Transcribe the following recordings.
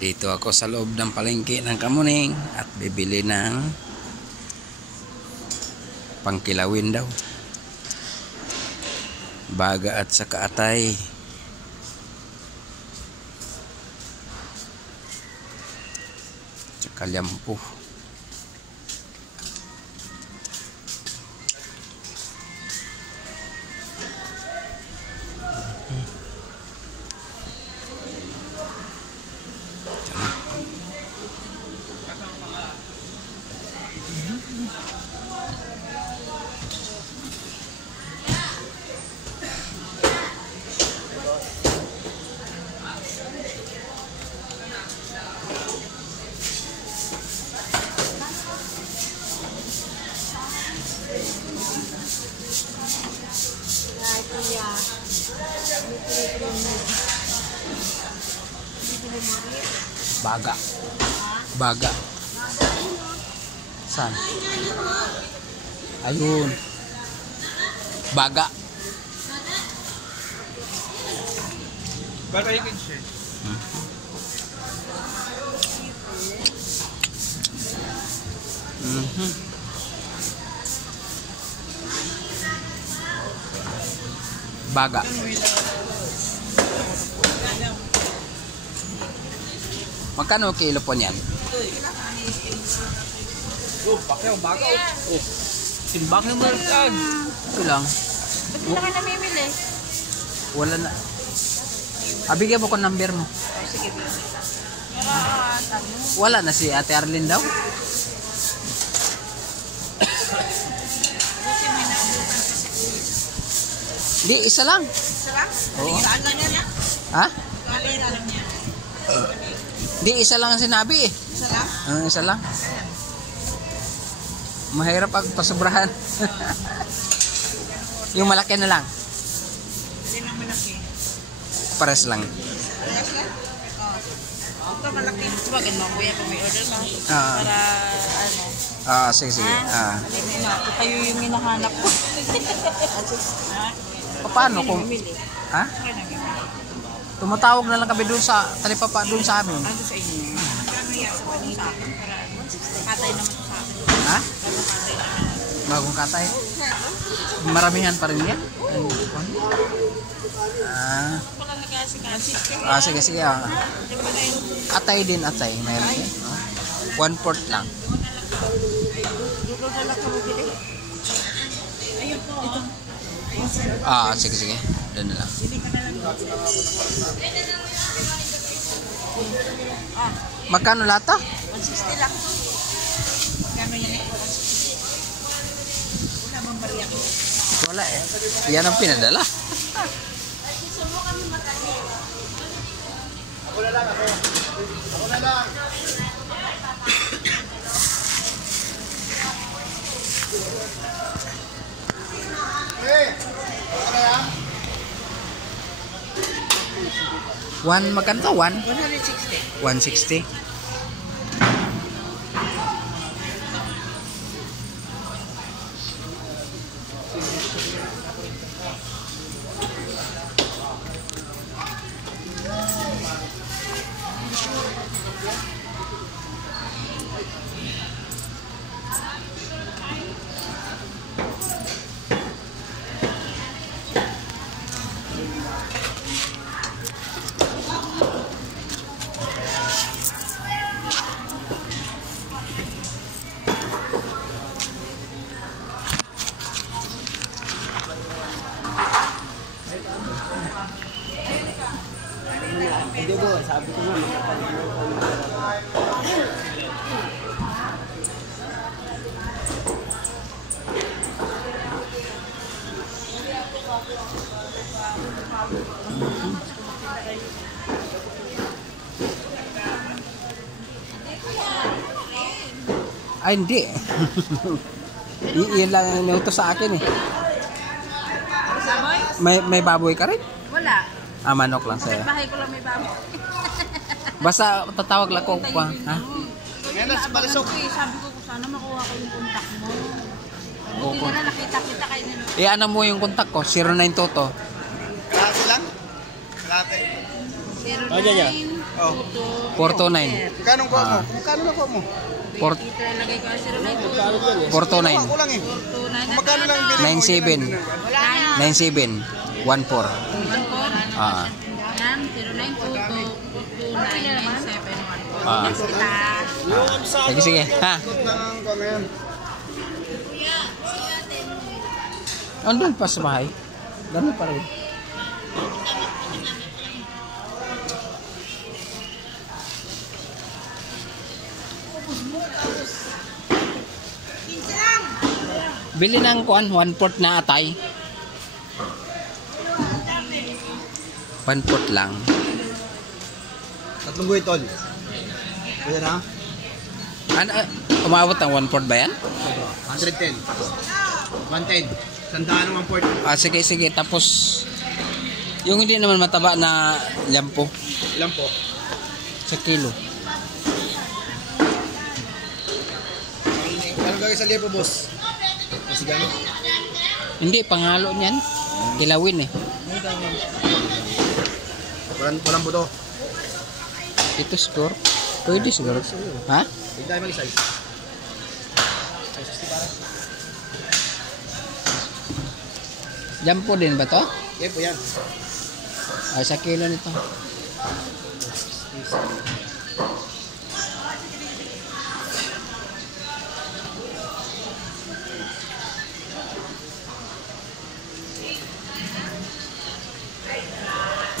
Dito ako sa loob ng palengke ng Kamuning at bibili ng pangkilawin daw. Baga at saka atay. Saka lampu. Baga. Baga. Saan? Ayun. Baga. Baga you can share. Baga. Magkano kilo po niyan? Oh, bakyaw, baga. Oh. Timbang yung markan. Ito lang. Ba't hindi ka namimili? Wala na. Bigyan mo ko number mo. Sige. Wala na si Ate Arlene daw. Di, isa lang. Isa lang? Oo. Saan lang yan? Ha? Galing alam niya. Di, isa lang ang sinabi eh. Isa lang? Isa lang. Mahirap ang pasobrahan. Yung malaki na lang. Alin ang malaki? Pares lang. Alas lang? Oo. Ito malaki. Sabagin mo, kuya, kung may order mo. Para ano? Sige, sige. Alin na. Ito kayo yung hinahanap ko. Paano kung... Ha? Tumatawag na lang kami doon sa talipapa doon sa amin. Ano sa inyo? Ano yan sa akin sa akin? Para katay naman sa akin. Ha? Bagong katay? Maramihan pa rin yan? Sige, sige. Atay din, atay. Mayroon din. 1/4 lang. Dito na lang kami bili. Ayun po. Ito. Sige, sige. Doon na lang. Magkano lata? 160 lang. Magkano yan eh? 160. Wala bang bariya ko? Wala eh. Yan ang pinadala. Ako na lang, ako. Ako na lang. Magkano to? 160. 160. Hindi ko, sabi ko nga, Ay, hindi. Iyan lang ang inutos sa akin eh. May baboy ka rin? Wala. Manok lang sa'yo. Bahay ko lang may baboy. Basta tatawag lang ko pa. Ha? Sabi ko kung sana makuha ko yung contact mo. Buti na nakita-kita kayo nila. Ano mo yung kontak ko? 092 to. kalate lang? Kalate. 09. Oh. 429. Magkano kuha mo? Magkano na kuha mo? Ilagay ko 092. 429. Ako lang eh. 299. Magkano lang bilhin mo? 97. Wala na. 97. 14. 14. Ah. Yan, 092229971. Ah. Kita. Sige, sige. Ha? Ng kuha ngayon. Andun pa sa bahay. Dami pa rin. Bili ng kuan, 1/4 na atay. 1/4 lang. Tatlong guhit, tol. Kaya na? Ano, umabot ng 1/4 ba yan? 110. 110. Sandaan naman port. Ah, sige, sige. Tapos, yung hindi naman mataba na lampo Ilan po? sa kilo. Ano gagawin sa lipo, boss? Masigang? Hindi, pangalo niyan. Kilawin eh. Walang buto. Ito siguro. Pwede siguro. Ha? Hindi tayo mag-size. Lampo din ba to? Yan po yan. Ay, sa kilo nito.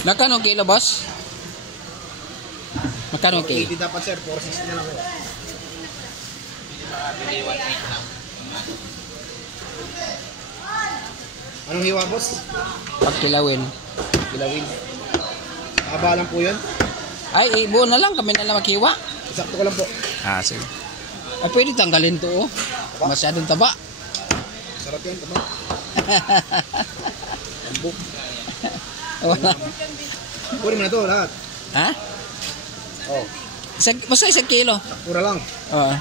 Magkano kilo, boss? Magkano kilo? Hindi dapat sir, 460 na lang kayo. Anong hiwa, boss? Pagkilawin. Bilawin. Haba lang po yun. Ay, buo na lang. Kami na lang maghiwa. Isakto ko lang po. Ah, sige. Ay, pwede tanggalin to, oh. Masyadong taba. Sarap yan, tama. Tambok. Wala. Kunin mo na to lahat. Ha? Oh, Basta 1 kilo. pura lang. Oo.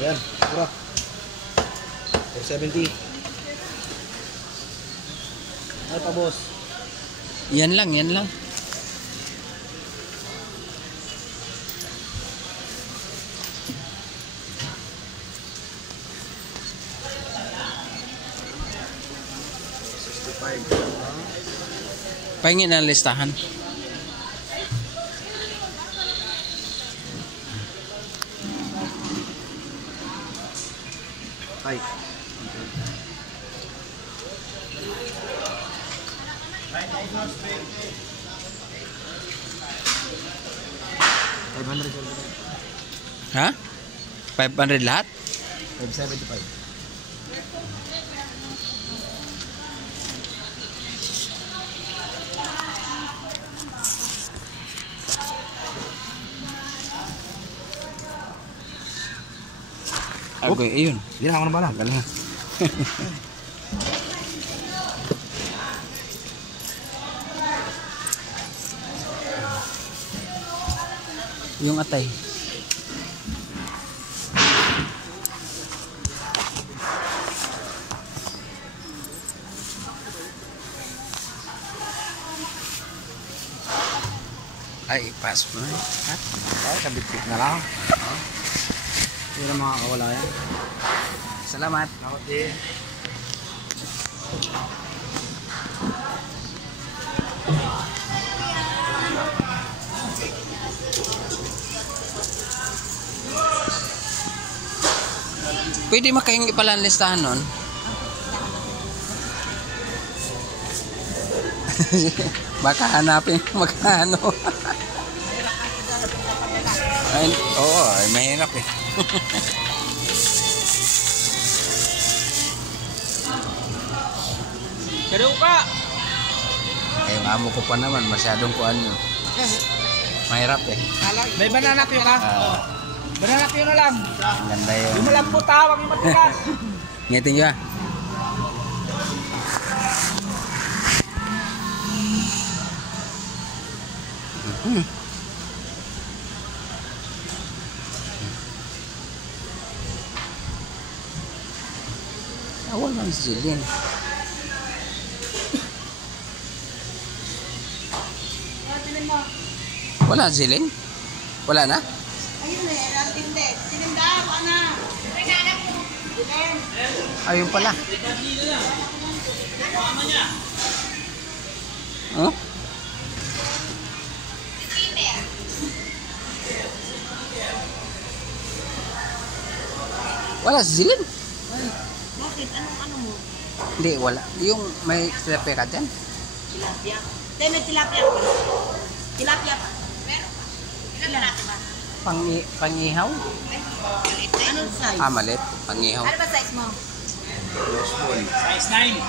Yan, pura. 470. Ay pa, boss. Yan lang, yan lang. Pahingin na listahan. Ay. Ha? 500 lahat? 575. Okay, ayun. Yan ako na bala. Galing. Yung atay. Ay, pass mo na. Ha? Ay, kabit-bit na lang. Hindi na makakawala yan. Salamat. Ako din. Pwede makahingi pala ang listahan nun. Baka hanapin magkano. Ay, oo, ay, mahirap eh. Kado ka! Ay, yung amo ko pa naman, masyadong kuan yun. Mahirap eh. May banana kayo ka? Banana kayo na lang. Ang ganda yun. Yung malambot ha, huwag yung matigas. Ngitin nyo ah. Awal lang si Jillian. Wala zilin? Wala na? Ayun eh, ang tindi. Tininda, wala na. Silin. Ayun pala. Oh? Wala zilin? Bakit? Ano mo? Hindi, wala. Yung may tilapia ka dyan? Tilapia. Tayo may tilapia pa. Tilapia pa. Meron pa. Ilan natin ba? Pangihaw? Anong size? Ah, malit. Pangihaw. Ano ba size mo? Size 9.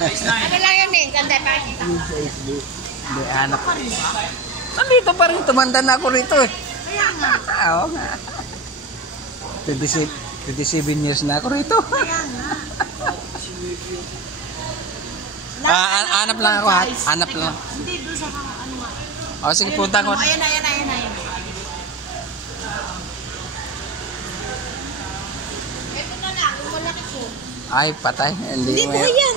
Size 9. Ano lang yun eh? Ganda pa kita. Hindi, hanap. Nandito pa rin. Tumanda na ako rito eh. Kaya nga. Oo nga. 27 years na ako rito. Kaya nga. Hanap lang ako. Hanap lang. Hindi, doon sa ano nga. O, sige, punta ko. Ayan na. Ito na lang, yung malaki ko. Ay, patay. Hindi po yan.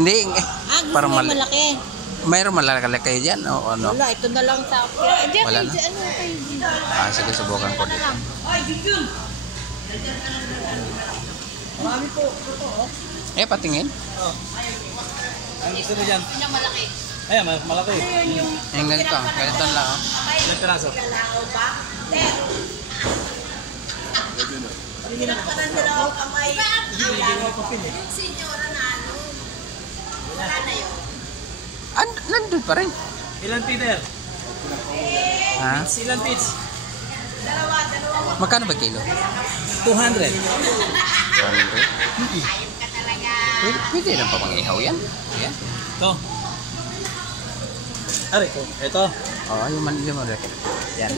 Hindi. Gusto Parang mo malaki. Mayroon malaki kayo dyan? O ano? Wala, ito na lang sa akin. Diyan, Wala na? ano kayo dito? Ah, sige, subukan ko dito. Ay, Jun! Marami po. Eh, patingin. Ang gusto mo dyan? Yung malaki. Ayan, malaki. Yung ganito. Ganito lang. Oh. Ilang piraso? Kalao ba? Pero. Pinagparan nila ako kamay. Yung senyora na ano. Wala na yun. Nandun pa rin. Ilan Peter? Ha? Ilan Pits? Dalawa. Magkano ba kilo? 200. Ayun ka talaga. Pwede lang pa mangihaw yan. Yan. Ito. Ari ko. Ito. Oo, yung malaki. Yan.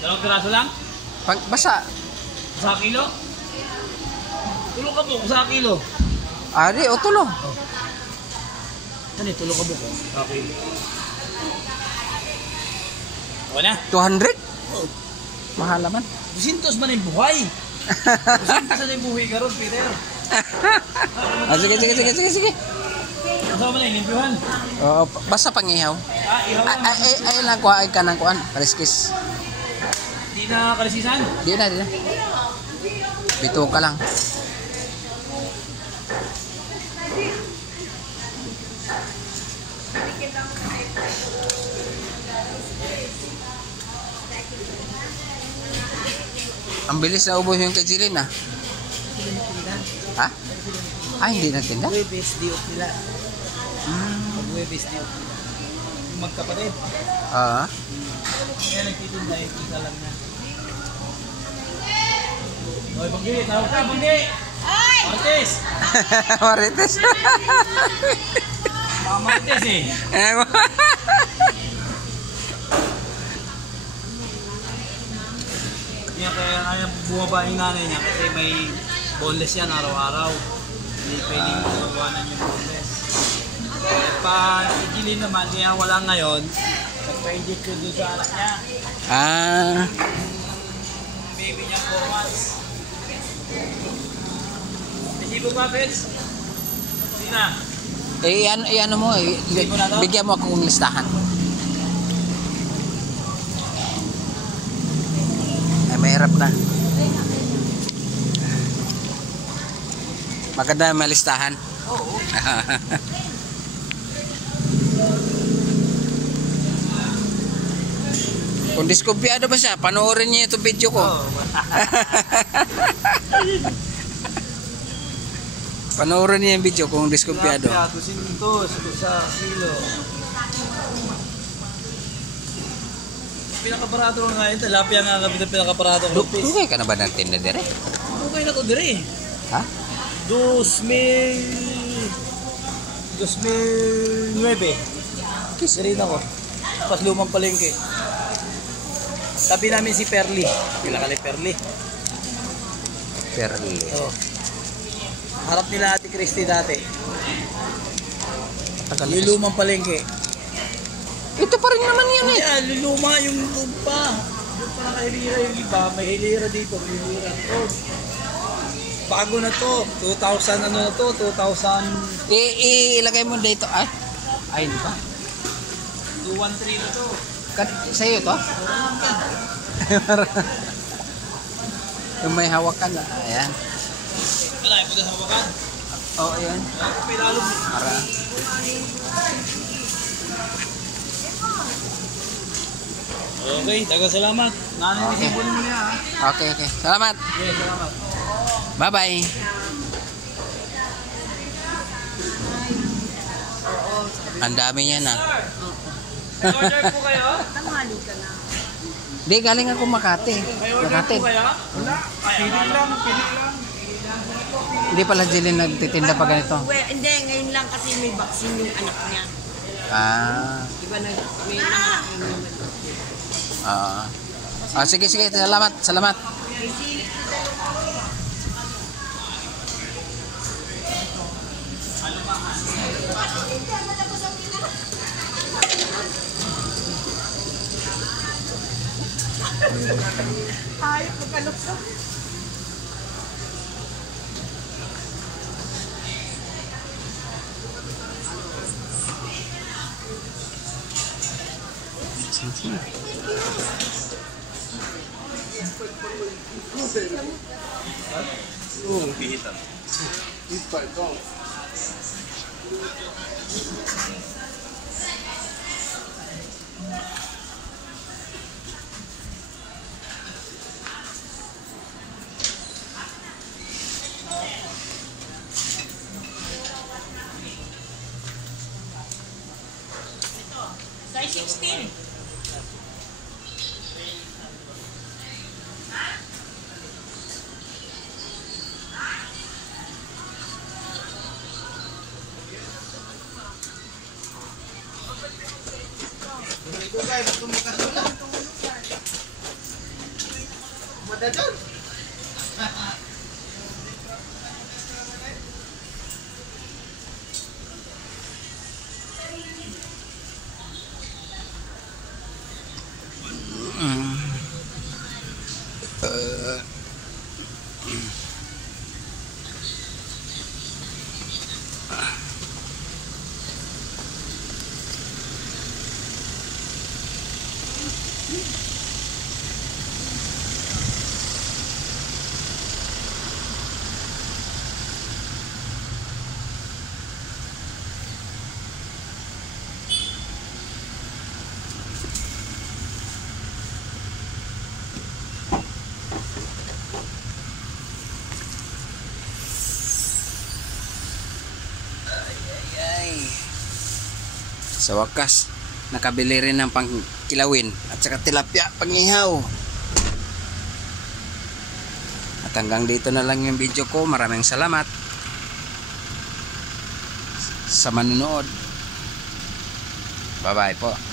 Dalawang piraso lang? Basta. Sa kilo? Tulong ka po sa kilo. Ari, o tulo. Ano tulong ka po ko? Okay. O na? 200? Mahal naman. 200 man yung buhay. 200 na yung buhay ka ron, Peter. Ah, sige. Kasama na yung limpihan. Oo, basta pangihaw. Ihaw lang. Ay lang kuha ka ng kuan. Pariskis. Di na kalisisan? Di na. Bito ka lang. Ang bilis na ubos yung kay Jilin ah. Ha? Ay, hindi nagtinda? Huwebes, diot nila. Huwebes, diot nila. Yung magkapatid. Kaya nagtitinda yung kita lang na. Oy, Banggi, tawag ka, Banggi! Ay! Martes! Marites. Mga Martes eh. Kaya bumaba yung nanay niya kasi may boneless yan araw-araw. Hindi pwedeng iwanan yung boneless. Pa Jilin naman, kaya wala ngayon, nagpa-inject yun doon sa anak niya. Baby niya 4 months. Resibo pa, Pets? Sina? ano mo, bigyan mo ako ng listahan. Ay, mahirap na. Maganda may listahan. Oo. Kung diskumpiyado ba siya, panoorin niyo itong video ko. Panoorin niyo yung video kung diskumpiyado. Tilapia, 200 sa kilo. Pinakaparado nga yun, tilapia nga kapit ang pinakaparado ko. Dugay ka na ba ng tinda dire? Okay na ko dire. Ha? 2009. Dire na ko. Pas lumang palengke. Tabi namin si Perli. Kilala ni Perli. Perli. Oh. Harap nila Ate Christy dati. Yung lumang palengke. Ito pa rin naman yan eh. Yan, luluma yung lupa. Doon pa nakahilira yung iba. May hilira dito, may hilira to. Bago na to. 2000 ano na to? 2000. Ilagay mo dito. Ay, hindi pa. 213 na to. Sa'yo to? Yung may hawakan. Ayan. Wala, yung pwede hawakan. Oo, ayan. Pinalog. Para. Okay, dagang salamat. Nanay ni Sibon mo niya. Okay. Salamat. Okay, salamat. Bye-bye. Ang dami niya na. Order po kayo? Tanghali ka na. Di, galing ako Makati. Makati. Wala. Piling lang. Hindi pala Jillian nagtitinda pa ganito. Well, hindi, ngayon lang kasi may vaccine yung anak niya. Ah. Diba may nanganak yung Sige. Salamat. Ay, pagkalukso. Size 16. Sa wakas, nakabili rin ng pangkilawin at saka tilapia pangihaw. At hanggang dito na lang yung video ko. Maraming salamat sa manunood. Bye bye po.